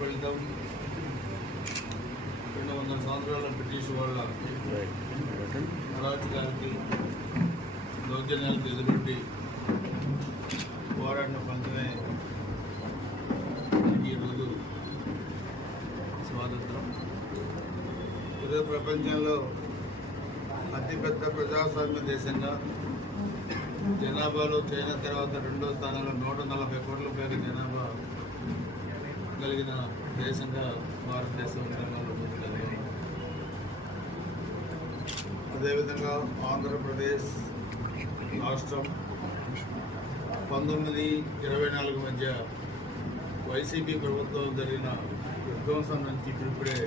త్యాగ రెండు వందల సంవత్సరాల బ్రిటిష్ వాళ్ళ అరాచకానికి దౌర్జన్యాలకు ఎదురొడ్డి పోరాడిన ఫలితమే ఈరోజు స్వాతంత్రం. ఈరోజు ప్రపంచంలో అతిపెద్ద ప్రజాస్వామ్య దేశంగా జనాభాలో చైనా తర్వాత రెండో స్థానంలో నూట నలభై కోట్ల పైగా జనాభా కలిగిన దేశంగా భారతదేశం తెలంగాణలో ముందుకెళ్ళింది అదేవిధంగా ఆంధ్రప్రదేశ్ రాష్ట్రం పంతొమ్మిది ఇరవై నాలుగు మధ్య వైసీపీ ప్రభుత్వం జరిగిన విధ్వంసం నుంచి ఇప్పుడిప్పుడే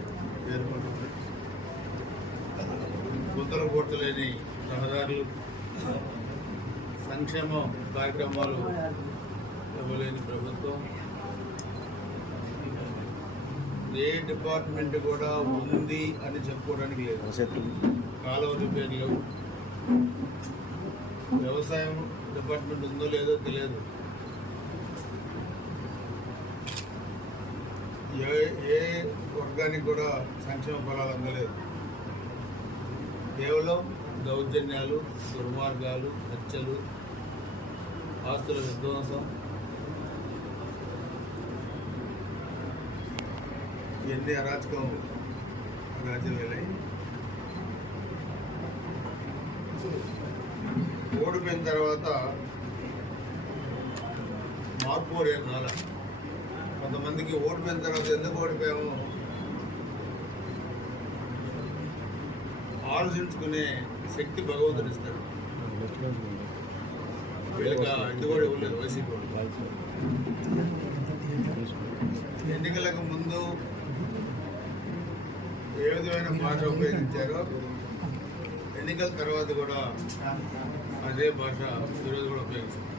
తేరుకుంటుంది గుంతలు కొట్టలేని రహదారులు సంక్షేమ కార్యక్రమాలు ఇవ్వలేని ప్రభుత్వం ఏ డిపార్ట్మెంట్ కూడా ఉంది అని చెప్పుకోవడానికి లేదు. కాలువ రిపేర్లు వ్యవసాయం డిపార్ట్మెంట్ ఉందో లేదో తెలియదు. ఏ ఏ వర్గానికి కూడా సంక్షేమ ఫలాలు అందలేదు. కేవలం దౌర్జన్యాలు దుర్మార్గాలు హత్యలు ఆస్తుల విధ్వంసం ఇవన్నీ అరాచకం రాజ్యం వెళ్ళాయి ఓడిపోయిన తర్వాత మార్పు కూడా ఏం కొంతమందికి ఓడిపోయిన తర్వాత ఎందుకు ఓడిపోయాము? ఆలోచించుకునే శక్తి భగవంతుడు ఇస్తాడు. వీళ్ళకి ఇది కూడా ఇవ్వలేదు వైసీపీ వాళ్ళు. ఎన్నికలకు ముందు ఏ విధమైన భాష ఉపయోగించారో ఎన్నికల తర్వాత కూడా అదే భాష ఈరోజు కూడా ఉపయోగిస్తారు.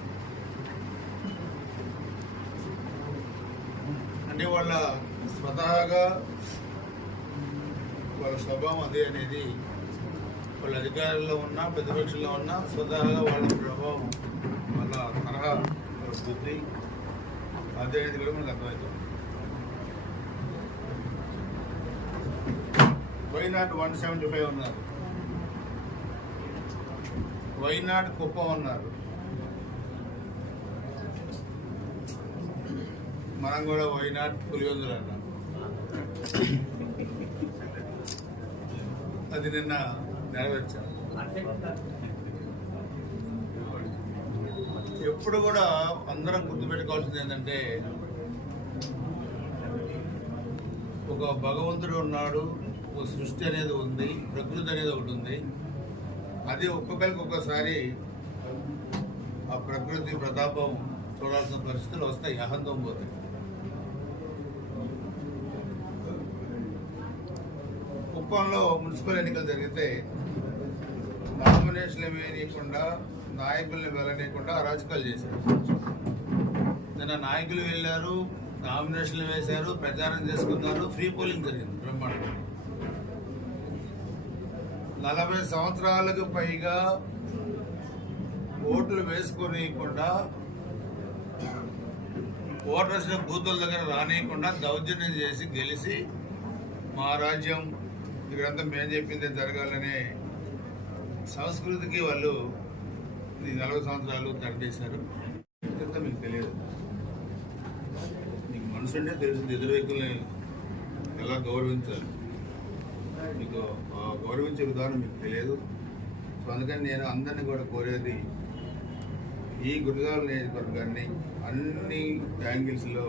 అంటే వాళ్ళ స్వతహాగా వాళ్ళ స్వభావం అదే అనేది వాళ్ళ అధికారంలో ఉన్నా ప్రతిపక్షంలో ఉన్నా స్వతహాగా వాళ్ళ ప్రభావం వాళ్ళ తరహా వాళ్ళ బుద్ధి అదే అనేది కూడా మనకు అర్థమవుతుంది. Why not one seventy five ఉన్నారు. వైనాట్ కుప్పం ఉన్నారు. మనం కూడా వైనాట్ పులివెందులు అన్నాం. అది నిన్న నెరవేర్చాం. ఎప్పుడు కూడా అందరం గుర్తుపెట్టుకోవాల్సింది ఏంటంటే ఒక భగవంతుడు ఉన్నాడు ఒక సృష్టి అనేది ఉంది ప్రకృతి అనేది ఒకటి ఉంది. అది ఒక్కొక్కరికి ఒక్కోసారి ఆ ప్రకృతి ప్రతాపం చూడాల్సిన పరిస్థితులు వస్తాయి అహంతం పోతాయి. కుప్పంలో మున్సిపల్ ఎన్నికలు జరిగితే నామినేషన్లు వేయనీయకుండా నాయకుల్ని వెళ్ళనీయకుండా అరాచకాలు చేశారు. నిన్న నాయకులు వెళ్ళారు నామినేషన్లు వేశారు ప్రచారం చేసుకున్నారు ఫ్రీ పోలింగ్ జరిగింది బ్రహ్మాండం నలభై సంవత్సరాలకు పైగా ఓట్లు వేసుకోనియకుండా ఓటర్స్ బూతుల దగ్గర రానియకుండా దౌర్జన్యం చేసి గెలిచి మా రాజ్యం ఇక్కడంతా మేము చెప్పిందే జరగాలనే సంస్కృతికి వాళ్ళు ఈ నలభై సంవత్సరాలు తరటేశారు మీకు తెలియదు. మీకు మనసు అంటే తెలిసింది ఎదురు వ్యక్తుల్ని ఎలా గౌరవించాలి. మీకు గౌరవించే విధానం మీకు తెలియదు. సో అందుకని నేను అందరినీ కూడా కోరేది ఈ గురజాల నియోజకవర్గాన్ని అన్ని యాంగిల్స్లో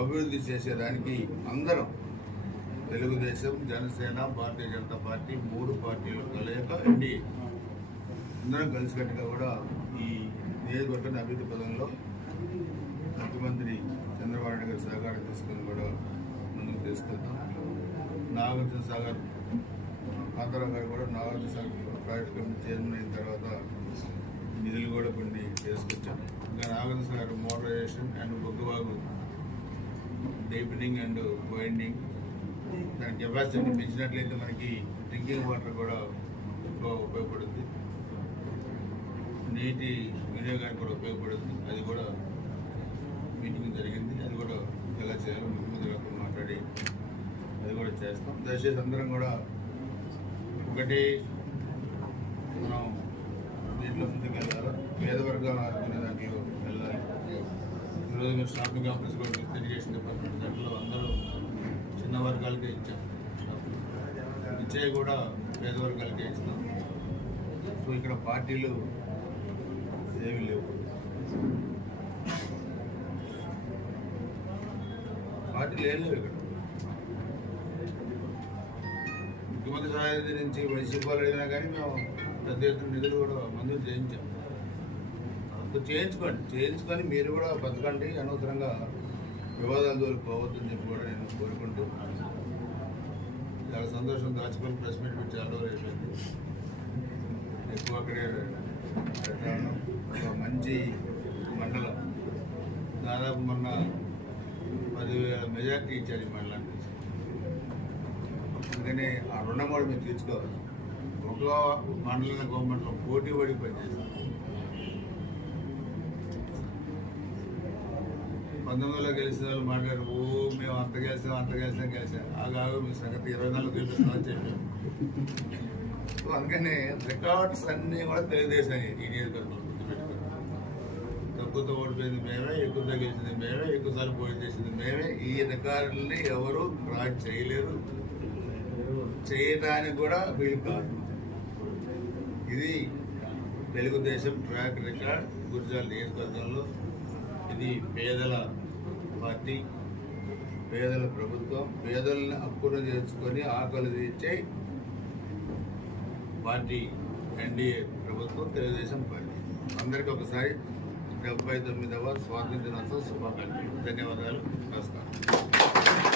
అభివృద్ధి చేసేదానికి అందరం తెలుగుదేశం జనసేన భారతీయ జనతా పార్టీ మూడు పార్టీలు కలయిక ఎన్డీఏ అందరం కలిసికట్టుగా కూడా ఈ నియోజకవర్గాన్ని అభివృద్ధి పదంలో ముఖ్యమంత్రి చంద్రబాబు నాయుడు గారి సహకారం తీసుకొని కూడా ముందుకు తీసుకెళ్తాం. నాగార్జున సాగర్ కాంతారావు గారు కూడా Nagarjuna Sagar project committee chairman అయిన తర్వాత నిధులు కూడా కొన్ని చేసుకొచ్చాం ఇంకా నాగార్జున సాగర్ మోటరైజేషన్ అండ్ బొగ్గుబాగు డీపెనింగ్ అండ్ వైండింగ్ దాని కెపాసిటీ పెంచినట్లయితే మనకి డ్రింకింగ్ వాటర్ కూడా ఎక్కువ ఉపయోగపడుతుంది నీటి వినియోగానికి కూడా ఉపయోగపడుతుంది అది కూడా మీటింగ్ జరిగింది. అది కూడా ఎలా చేయాలో ముందు గారితో మాట్లాడి అది కూడా చేస్తాం. దయచేసి అందరం కూడా ఒకటి మనం దీంట్లో ముందుకు వెళ్ళాలి? పేద వర్గాలు ఆదుకునే దాంట్లో వెళ్ళాలి. ఈరోజు మీరు షాపింగ్ కాంప్లెక్స్ కూడా తెలియజేసిన ఇరిగేషన్ డిపార్ట్మెంట్ దాంట్లో అందరూ చిన్న వర్గాలకే ఇచ్చాం. ఇచ్చే కూడా పేద వర్గాలకే ఇస్తాం సో ఇక్కడ పార్టీలు ఏమీ లేవు. పార్టీలు ఏం లేవు ఇక్కడ. ముఖ్యమంత్రి సహాయ నుంచి వైసీపీ వాళ్ళు అడిగినా కానీ మేము పెద్ద ఎత్తున నిధులు కూడా మంజూరు చేయించాం. సో చేయించుకోండి. చేయించుకొని మీరు కూడా బతకండి. అనవసరంగా వివాదాల జోలికి పోవద్దని చెప్పి కూడా నేను కోరుకుంటూ చాలా సంతోషం. దాచుకొని ప్రెస్ మీట్ పెట్టి చాలా రోజులు అయిపోయింది. ఎక్కువ అక్కడే పెట్టాను ఒక మంచి మండలం. దాదాపు మొన్న పదివేల మెజార్టీ ఇచ్చారు ఈ మండలానికి అందుకని ఆ రుణం కూడా మీరు తీర్చుకోవాలి. ఒక మండల గవర్నమెంట్లో పోటీ పడి పనిచేస్తాం పంతొమ్మిదిలో గెలిచిన వాళ్ళు మాట్లాడారు ఓ మేము అంత గెలిచాం అంత గెలిచాం గెలిచాం. ఆ కాదు మీ సంగతి ఇరవై నాలుగు గెలుస్తున్నామని చెప్పాం సో అందుకని రికార్డ్స్ అన్నీ కూడా తెలుగుదేశం ఈ నియోజకవర్గంలో తక్కువతో ఓడిపోయింది మేమే ఎక్కువ తగ్గించింది మేమే ఎక్కువసార్లు పోటీ చేసింది మేమే. ఈ రికార్డుల్ని ఎవరు క్రాక్ చేయలేరు. చేయడానికి కూడా వీలు కాదు. ఇది తెలుగుదేశం ట్రాక్ రికార్డ్ గురిజాల నియోజకవర్గంలో. ఇది పేదల పార్టీ పేదల ప్రభుత్వం. పేదలను అప్పులు చేర్చుకొని ఆకలి తీర్చే పార్టీ ఎన్డీఏ ప్రభుత్వం తెలుగుదేశం పార్టీ. అందరికీ ఒకసారి డెబ్బై తొమ్మిదవ స్వాతంత్ర దినోత్సవ శుభాకాంక్షలు. ధన్యవాదాలు. నమస్కారం.